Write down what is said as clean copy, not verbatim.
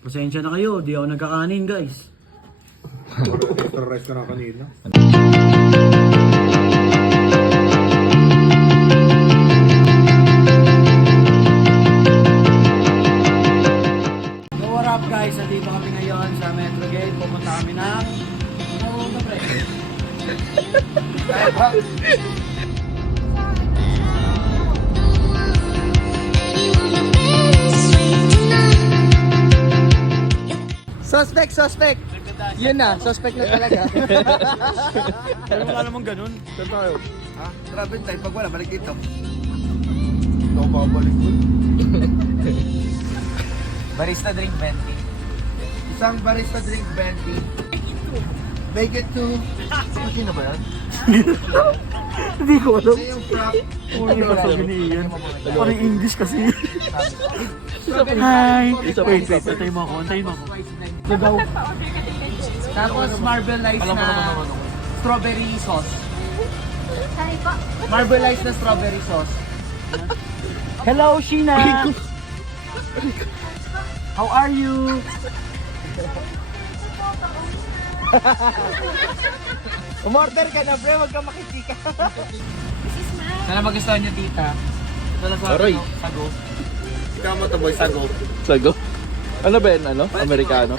Pasensya na kayo, di ako nagkakanin guys. Extra rice ka na kanina. So what up guys, nandito kami ngayon sa Metro Gate. Pumunta kami ng... Ano na pre? Suspect! Yun na, suspect na talaga. Pero wala namang ganun. Saan tayo? Ha? Travel tayo, pag wala, balik dito. Ikaw babalik ko. Barista drink 20. Isang barista drink 20. Make it two. Sino ba yan? Hindi ko alam. Ito yung prop. Ano ba sabi ni Ian? Parang English kasi. Hi! Wait, antayin mo ako, antayin mo ako. Gagaw. Tapos marbleized na strawberry sauce. Marbleized na strawberry sauce. Hello, Sheena! How are you? Umorder ka na, pre. Huwag ka makikika. Sana magustuhan niyo, tita. Ito lang sa Aray. sago. Ikaw mo to boy, sago. Sago? Ano ba yan? Ano? Amerikano?